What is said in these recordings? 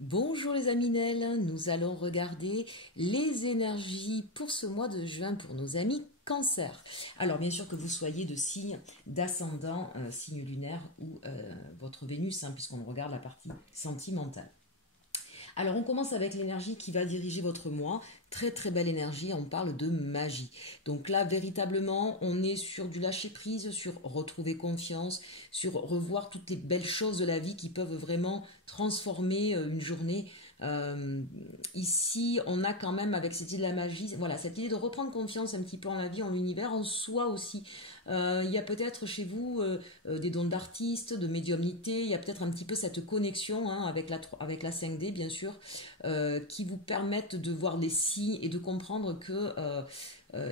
Bonjour les Aminelles, nous allons regarder les énergies pour ce mois de juin pour nos amis Cancer. Alors bien sûr que vous soyez de signe d'ascendant, signe lunaire ou votre Vénus, puisqu'on regarde la partie sentimentale. Alors on commence avec l'énergie qui va diriger votre mois. Très très belle énergie, on parle de magie. Donc là véritablement on est sur du lâcher prise, sur retrouver confiance, sur revoir toutes les belles choses de la vie qui peuvent vraiment transformer une journée. Ici on a quand même avec cette idée de la magie, voilà, cette idée de reprendre confiance un petit peu en la vie, en l'univers, en soi aussi. Il y a peut-être chez vous des dons d'artiste, de médiumnité, il y a peut-être un petit peu cette connexion avec la 5D bien sûr, qui vous permettent de voir des signes et de comprendre que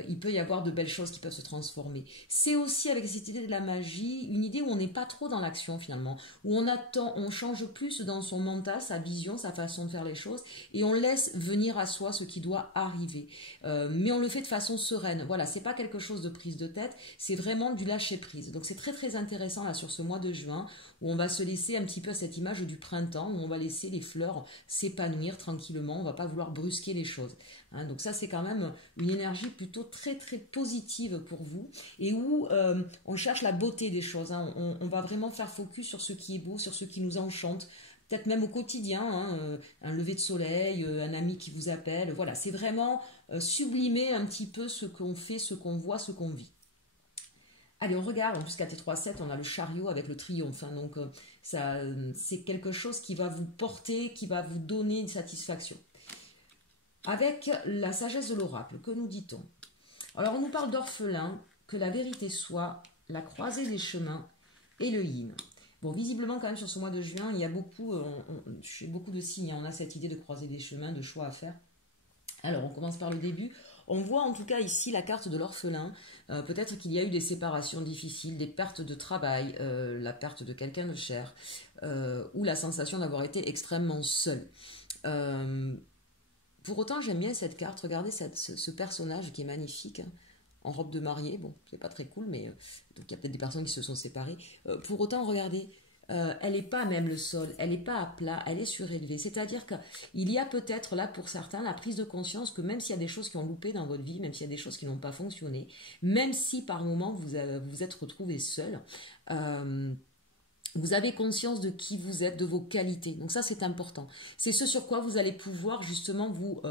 il peut y avoir de belles choses qui peuvent se transformer. C'est aussi avec cette idée de la magie, une idée où on n'est pas trop dans l'action finalement, où on attend, on change plus dans son mental, sa vision, sa façon de faire les choses, et on laisse venir à soi ce qui doit arriver. Mais on le fait de façon sereine. Voilà, c'est pas quelque chose de prise de tête, c'est vraiment du lâcher prise. Donc c'est très très intéressant là sur ce mois de juin, où on va se laisser un petit peu à cette image du printemps, où on va laisser les fleurs s'épanouir tranquillement, on va pas vouloir brusquer les choses. Donc ça c'est quand même une énergie plutôt très très positive pour vous, et où on cherche la beauté des choses. On va vraiment faire focus sur ce qui est beau, sur ce qui nous enchante, peut-être même au quotidien, un lever de soleil, un ami qui vous appelle, voilà, c'est vraiment sublimer un petit peu ce qu'on fait, ce qu'on voit, ce qu'on vit. Allez, on regarde, en plus 4 et 3, 7, on a le chariot avec le triomphe. Donc, c'est quelque chose qui va vous porter, qui va vous donner une satisfaction. Avec la sagesse de l'oracle, que nous dit-on? Alors, on nous parle d'orphelin, que la vérité soit, la croisée des chemins et le yin. Bon, visiblement, quand même, sur ce mois de juin, il y a beaucoup de signes. On a cette idée de croiser des chemins, de choix à faire. Alors, on commence par le début. On voit en tout cas ici la carte de l'orphelin. Peut-être qu'il y a eu des séparations difficiles, des pertes de travail, la perte de quelqu'un de cher, ou la sensation d'avoir été extrêmement seul. Pour autant, j'aime bien cette carte. Regardez ce personnage qui est magnifique, en robe de mariée. Bon, c'est pas très cool, mais donc il y a peut-être des personnes qui se sont séparées. Pour autant, regardez, elle n'est pas même le sol, elle n'est pas à plat, elle est surélevée. C'est-à-dire qu'il y a peut-être là pour certains la prise de conscience que même s'il y a des choses qui ont loupé dans votre vie, même s'il y a des choses qui n'ont pas fonctionné, même si par moment vous vous êtes retrouvé seul, vous avez conscience de qui vous êtes, de vos qualités. Donc ça, c'est important. C'est ce sur quoi vous allez pouvoir justement vous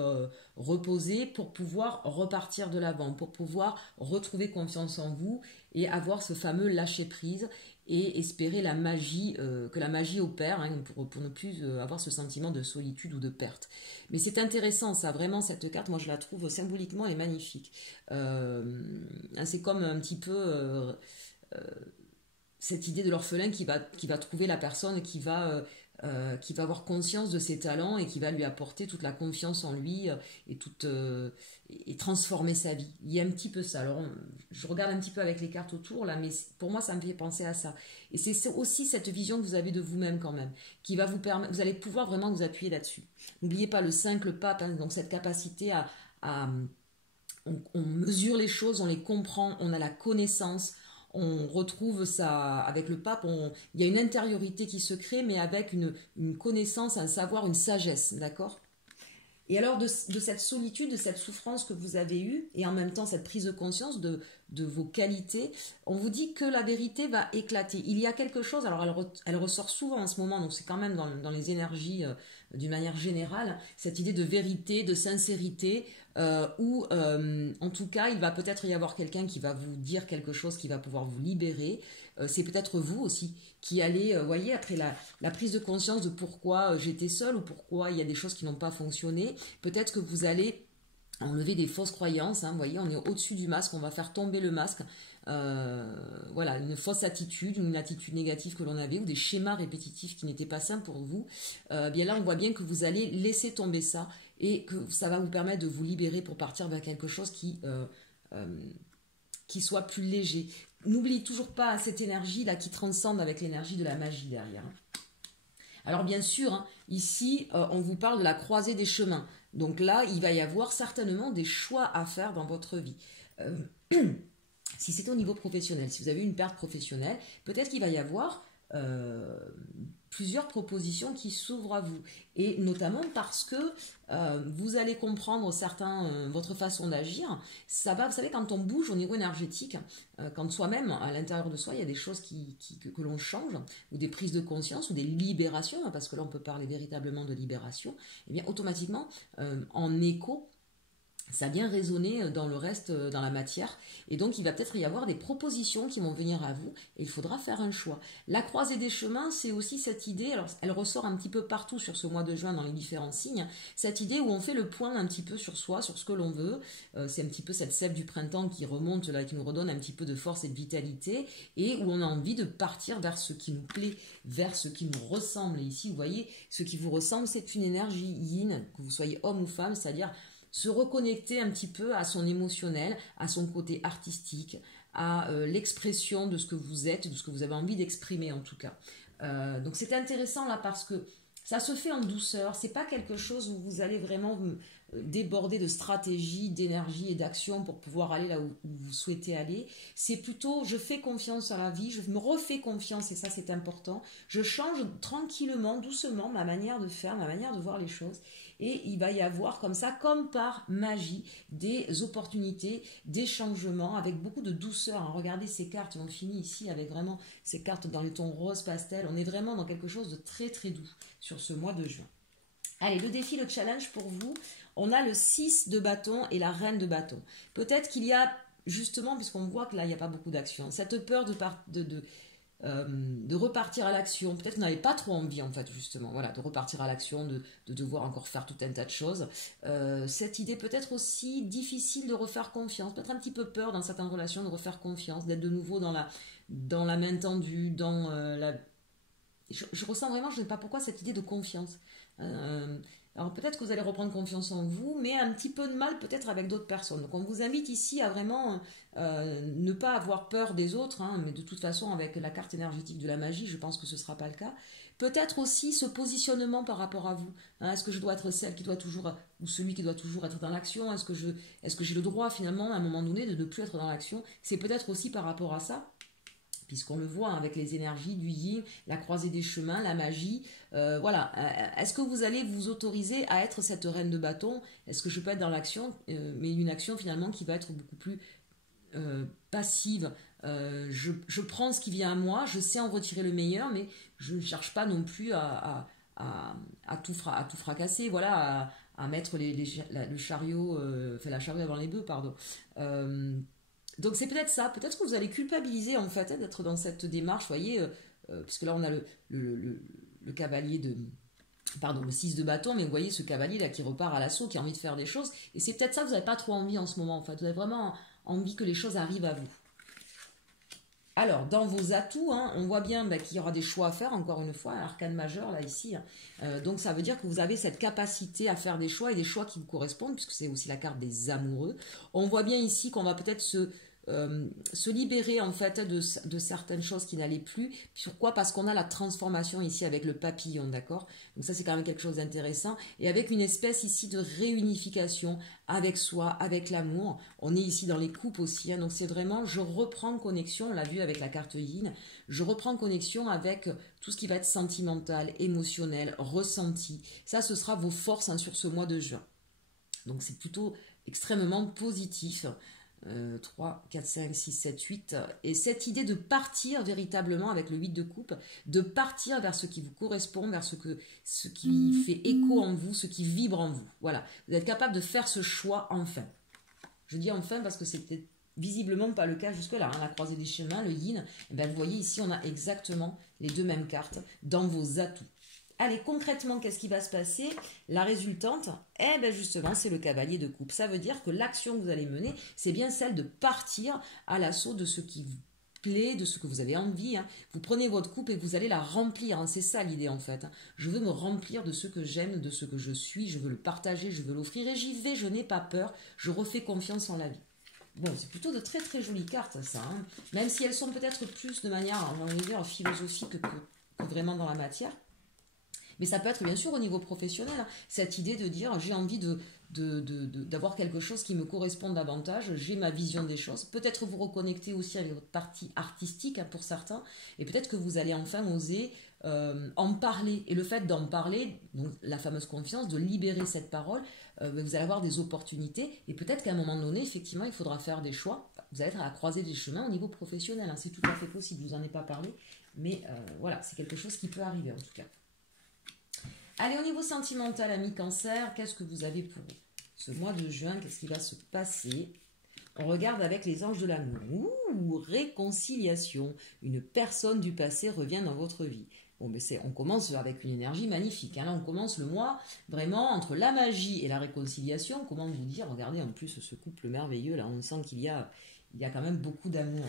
reposer pour pouvoir repartir de l'avant, pour pouvoir retrouver confiance en vous et avoir ce fameux lâcher-prise et espérer la magie, que la magie opère, pour ne plus avoir ce sentiment de solitude ou de perte. Mais c'est intéressant, ça, vraiment, cette carte, moi je la trouve symboliquement et magnifique. C'est comme un petit peu... cette idée de l'orphelin qui va trouver la personne qui va avoir conscience de ses talents et qui va lui apporter toute la confiance en lui et transformer sa vie. Il y a un petit peu ça. Alors, je regarde un petit peu avec les cartes autour, là, mais pour moi, ça me fait penser à ça. Et c'est aussi cette vision que vous avez de vous-même quand même, qui va vous permettre, vous allez pouvoir vraiment vous appuyer là-dessus. N'oubliez pas le 5, le pape, donc cette capacité à on mesure les choses, on les comprend, on a la connaissance, on retrouve ça avec le pape, il y a une intériorité qui se crée, mais avec une connaissance, un savoir, une sagesse, d'accord? Et alors de cette solitude, de cette souffrance que vous avez eue, et en même temps cette prise de conscience de vos qualités, on vous dit que la vérité va éclater. Il y a quelque chose, alors elle ressort souvent en ce moment, donc c'est quand même dans les énergies d'une manière générale, cette idée de vérité, de sincérité, où en tout cas il va peut-être y avoir quelqu'un qui va vous dire quelque chose qui va pouvoir vous libérer. C'est peut-être vous aussi qui allez, voyez, après la prise de conscience de pourquoi j'étais seule ou pourquoi il y a des choses qui n'ont pas fonctionné, peut-être que vous allez enlever des fausses croyances, vous voyez, on est au-dessus du masque, on va faire tomber le masque, voilà, une fausse attitude, une attitude négative que l'on avait, ou des schémas répétitifs qui n'étaient pas sains pour vous, bien là on voit bien que vous allez laisser tomber ça, et que ça va vous permettre de vous libérer pour partir vers quelque chose qui soit plus léger. N'oubliez toujours pas cette énergie-là qui transcende avec l'énergie de la magie derrière. Alors bien sûr, ici, on vous parle de la croisée des chemins. Donc là, il va y avoir certainement des choix à faire dans votre vie. Si c'est au niveau professionnel, si vous avez une perte professionnelle, peut-être qu'il va y avoir plusieurs propositions qui s'ouvrent à vous. Et notamment parce que vous allez comprendre votre façon d'agir. Ça va, vous savez, quand on bouge au niveau énergétique, quand soi-même, à l'intérieur de soi, il y a des choses que l'on change, ou des prises de conscience, ou des libérations, parce que là on peut parler véritablement de libération, et bien automatiquement, en écho, ça vient résonner dans le reste, dans la matière. Et donc, il va peut-être y avoir des propositions qui vont venir à vous et il faudra faire un choix. La croisée des chemins, c'est aussi cette idée, alors elle ressort un petit peu partout sur ce mois de juin dans les différents signes, cette idée où on fait le point un petit peu sur soi, sur ce que l'on veut. C'est un petit peu cette sève du printemps qui remonte là, qui nous redonne un petit peu de force et de vitalité et où on a envie de partir vers ce qui nous plaît, vers ce qui nous ressemble. Et ici, vous voyez, ce qui vous ressemble, c'est une énergie yin, que vous soyez homme ou femme, c'est-à-dire se reconnecter un petit peu à son émotionnel, à son côté artistique, à l'expression de ce que vous êtes, de ce que vous avez envie d'exprimer en tout cas. Donc c'est intéressant là parce que ça se fait en douceur, c'est pas quelque chose où vous allez vraiment déborder de stratégie, d'énergie et d'action pour pouvoir aller là où vous souhaitez aller. C'est plutôt je fais confiance à la vie, je me refais confiance et ça c'est important. Je change tranquillement, doucement ma manière de faire, ma manière de voir les choses. Et il va y avoir comme ça, comme par magie, des opportunités, des changements avec beaucoup de douceur. Hein. Regardez ces cartes, on finit ici avec vraiment ces cartes dans les tons rose pastel. On est vraiment dans quelque chose de très très doux sur ce mois de juin. Allez, le défi, le challenge pour vous, on a le 6 de bâton et la reine de bâton. Peut-être qu'il y a, justement, puisqu'on voit que là, il n'y a pas beaucoup d'action, cette peur de repartir à l'action. Peut-être que vous n'avez pas trop envie, en fait, justement, voilà, de repartir à l'action, de devoir encore faire tout un tas de choses. Cette idée peut-être aussi difficile de refaire confiance, peut-être un petit peu peur dans certaines relations de refaire confiance, d'être de nouveau dans la main tendue, dans la... Je ressens vraiment, je ne sais pas pourquoi, cette idée de confiance. Alors peut-être que vous allez reprendre confiance en vous, mais un petit peu de mal peut-être avec d'autres personnes. Donc on vous invite ici à vraiment ne pas avoir peur des autres, hein, mais de toute façon avec la carte énergétique de la magie, je pense que ce ne sera pas le cas. Peut-être aussi ce positionnement par rapport à vous. Hein, est-ce que je dois être celle qui doit toujours, ou celui qui doit toujours être dans l'action? Est-ce que j'ai le droit finalement à un moment donné de ne plus être dans l'action? C'est peut-être aussi par rapport à ça puisqu'on le voit avec les énergies du yin, la croisée des chemins, la magie. Voilà. Est-ce que vous allez vous autoriser à être cette reine de bâton? Est-ce que je peux être dans l'action, mais une action finalement qui va être beaucoup plus passive? Je prends ce qui vient à moi, je sais en retirer le meilleur, mais je ne cherche pas non plus à tout fracasser, voilà, à mettre le chariot, la charrue avant les bœufs, pardon. Donc c'est peut-être ça, peut-être que vous allez culpabiliser en fait d'être dans cette démarche, vous voyez, parce que là on a le cavalier le 6 de bâton, mais vous voyez ce cavalier là qui repart à l'assaut, qui a envie de faire des choses, et c'est peut-être ça que vous n'avez pas trop envie en ce moment en fait, vous avez vraiment envie que les choses arrivent à vous. Alors, dans vos atouts, hein, on voit bien qu'il y aura des choix à faire, encore une fois, arcane majeur, là, ici. Hein. Donc, ça veut dire que vous avez cette capacité à faire des choix et des choix qui vous correspondent, puisque c'est aussi la carte des amoureux. On voit bien ici qu'on va peut-être se libérer, en fait, de certaines choses qui n'allaient plus. Pourquoi? Parce qu'on a la transformation ici avec le papillon, d'accord? Donc, ça, c'est quand même quelque chose d'intéressant. Et avec une espèce ici de réunification avec soi, avec l'amour. On est ici dans les coupes aussi, hein, donc c'est vraiment, je reprends connexion, on l'a vu avec la carte yin, je reprends connexion avec tout ce qui va être sentimental, émotionnel, ressenti. Ça, ce sera vos forces hein, sur ce mois de juin. Donc c'est plutôt extrêmement positif. 3, 4, 5, 6, 7, 8. Et cette idée de partir véritablement avec le 8 de coupe, de partir vers ce qui vous correspond, vers ce qui fait écho en vous, ce qui vibre en vous. Voilà, vous êtes capable de faire ce choix enfin. Je dis enfin parce que c'était visiblement pas le cas jusque-là. Hein. La croisée des chemins, le yin, eh bien, vous voyez ici, on a exactement les deux mêmes cartes dans vos atouts. Allez, concrètement, qu'est-ce qui va se passer? La résultante, eh bien justement, c'est le cavalier de coupe. Ça veut dire que l'action que vous allez mener, c'est bien celle de partir à l'assaut de ce qui vous plaît, de ce que vous avez envie. Hein. Vous prenez votre coupe et vous allez la remplir. Hein. C'est ça l'idée en fait. Hein. Je veux me remplir de ce que j'aime, de ce que je suis. Je veux le partager, je veux l'offrir et j'y vais. Je n'ai pas peur. Je refais confiance en la vie. Bon, c'est plutôt de très très jolies cartes ça. Hein. Même si elles sont peut-être plus de manière, on va dire, philosophique que vraiment dans la matière. Mais ça peut être bien sûr au niveau professionnel, hein, cette idée de dire j'ai envie d'avoir quelque chose qui me correspond davantage, j'ai ma vision des choses. Peut-être vous reconnecter aussi avec votre partie artistique hein, pour certains, et peut-être que vous allez enfin oser en parler. Et le fait d'en parler, donc la fameuse confiance, de libérer cette parole, vous allez avoir des opportunités. Et peut-être qu'à un moment donné, effectivement, il faudra faire des choix. Vous allez être à la croisée des chemins au niveau professionnel. Hein, c'est tout à fait possible. Je vous en ai pas parlé. Mais voilà, c'est quelque chose qui peut arriver en tout cas. Allez, au niveau sentimental, amis Cancer, qu'est-ce que vous avez pour ce mois de juin? Qu'est-ce qui va se passer? On regarde avec les anges de l'amour. Ouh, réconciliation. Une personne du passé revient dans votre vie. Bon, mais on commence avec une énergie magnifique. Hein. Là, on commence le mois vraiment entre la magie et la réconciliation. Comment vous dire? Regardez en plus ce couple merveilleux. Là, on sent qu'il y a quand même beaucoup d'amour.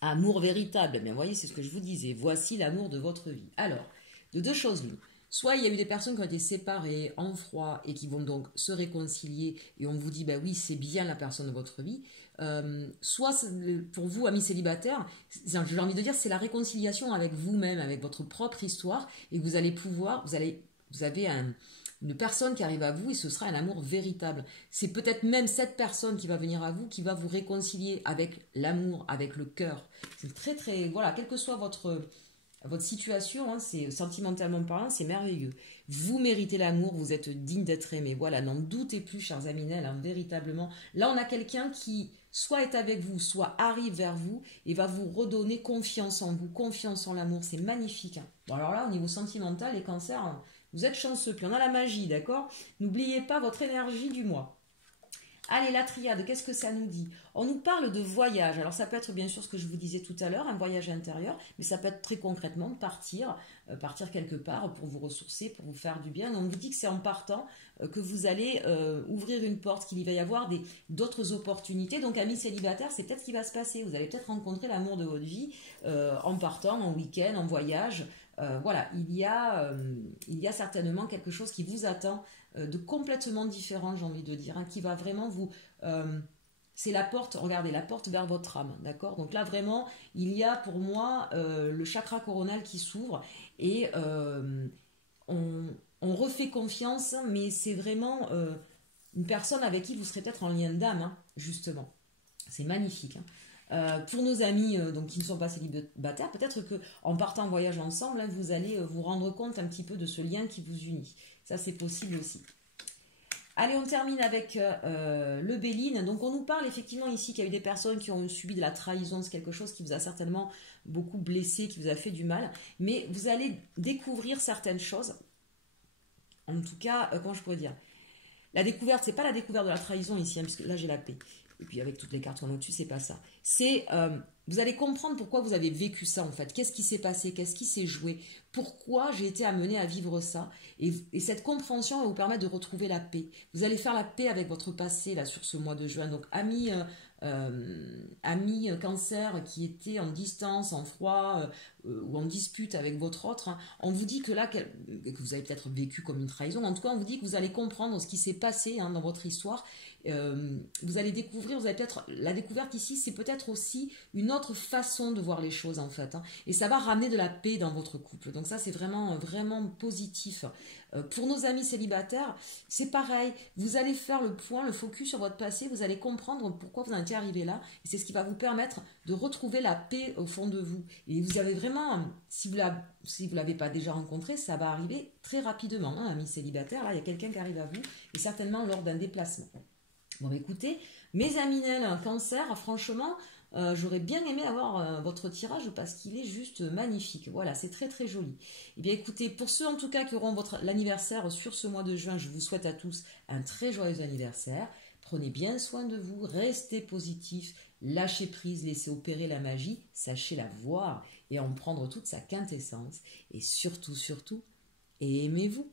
Amour véritable. Bien, vous voyez, c'est ce que je vous disais. Voici l'amour de votre vie. Alors, de deux choses l'une. Soit il y a eu des personnes qui ont été séparées en froid et qui vont donc se réconcilier et on vous dit, bah oui, c'est bien la personne de votre vie. Soit pour vous, amis célibataires, j'ai envie de dire, c'est la réconciliation avec vous-même, avec votre propre histoire et vous allez pouvoir, vous avez une personne qui arrive à vous et ce sera un amour véritable. C'est peut-être même cette personne qui va venir à vous, qui va vous réconcilier avec l'amour, avec le cœur. C'est très très, voilà, quel que soit votre situation, hein, c'est sentimentalement parlant, c'est merveilleux. Vous méritez l'amour, vous êtes digne d'être aimé. Voilà, n'en doutez plus, chers Aminel, hein, véritablement. Là, on a quelqu'un qui soit est avec vous, soit arrive vers vous et va vous redonner confiance en vous, confiance en l'amour. C'est magnifique. Hein. Bon, alors là, au niveau sentimental, les cancers, hein, vous êtes chanceux. Puis on a la magie, d'accord? N'oubliez pas votre énergie du mois. Allez, la triade, qu'est-ce que ça nous dit? On nous parle de voyage. Alors ça peut être bien sûr ce que je vous disais tout à l'heure, un voyage intérieur, mais ça peut être très concrètement de partir quelque part pour vous ressourcer, pour vous faire du bien. On vous dit que c'est en partant que vous allez ouvrir une porte, qu'il va y avoir d'autres opportunités. Donc amis célibataires, c'est peut-être ce qui va se passer. Vous allez peut-être rencontrer l'amour de votre vie en partant, en week-end, en voyage. Voilà, il y a certainement quelque chose qui vous attend de complètement différent, j'ai envie de dire, hein, qui va vraiment vous... c'est la porte, regardez, la porte vers votre âme, d'accord? Donc là, vraiment, il y a pour moi le chakra coronal qui s'ouvre et on refait confiance, mais c'est vraiment une personne avec qui vous serez peut-être en lien d'âme, hein, justement. C'est magnifique, hein. Pour nos amis donc, qui ne sont pas célibataires, peut-être qu'en partant en voyage ensemble, hein, vous allez vous rendre compte un petit peu de ce lien qui vous unit. Ça, c'est possible aussi. Allez, on termine avec le Béline. Donc, on nous parle effectivement ici qu'il y a eu des personnes qui ont subi de la trahison. C'est quelque chose qui vous a certainement beaucoup blessé, qui vous a fait du mal. Mais vous allez découvrir certaines choses. En tout cas, comment je pourrais dire? La découverte, c'est pas la découverte de la trahison ici, hein, puisque là, j'ai la paix. Et puis avec toutes les cartes qu'on a au-dessus, c'est pas ça. C'est, vous allez comprendre pourquoi vous avez vécu ça en fait. Qu'est-ce qui s'est passé? Qu'est-ce qui s'est joué? Pourquoi j'ai été amenée à vivre ça? Et cette compréhension va vous permettre de retrouver la paix. Vous allez faire la paix avec votre passé là sur ce mois de juin. Donc amis cancer qui étaient en distance, en froid ou en dispute avec votre autre, hein, on vous dit que là, que vous avez peut-être vécu comme une trahison. En tout cas, on vous dit que vous allez comprendre ce qui s'est passé hein, dans votre histoire. Vous allez découvrir, vous allez peut-être, la découverte ici, c'est peut-être aussi une autre façon de voir les choses en fait, hein, et ça va ramener de la paix dans votre couple. Donc ça, c'est vraiment, vraiment positif. Pour nos amis célibataires, c'est pareil. Vous allez faire le point, le focus sur votre passé. Vous allez comprendre pourquoi vous en êtes arrivé là, et c'est ce qui va vous permettre de retrouver la paix au fond de vous. Et vous avez vraiment, si vous l'avez pas déjà rencontré, ça va arriver très rapidement, hein, amis célibataires. Là, il y a quelqu'un qui arrive à vous, et certainement lors d'un déplacement. Bon, écoutez, mes aminels cancer, franchement, j'aurais bien aimé avoir votre tirage parce qu'il est juste magnifique. Voilà, c'est très très joli. Eh bien, écoutez, pour ceux en tout cas qui auront l'anniversaire sur ce mois de juin, je vous souhaite à tous un très joyeux anniversaire. Prenez bien soin de vous, restez positifs, lâchez prise, laissez opérer la magie, sachez la voir et en prendre toute sa quintessence. Et surtout, surtout, aimez-vous.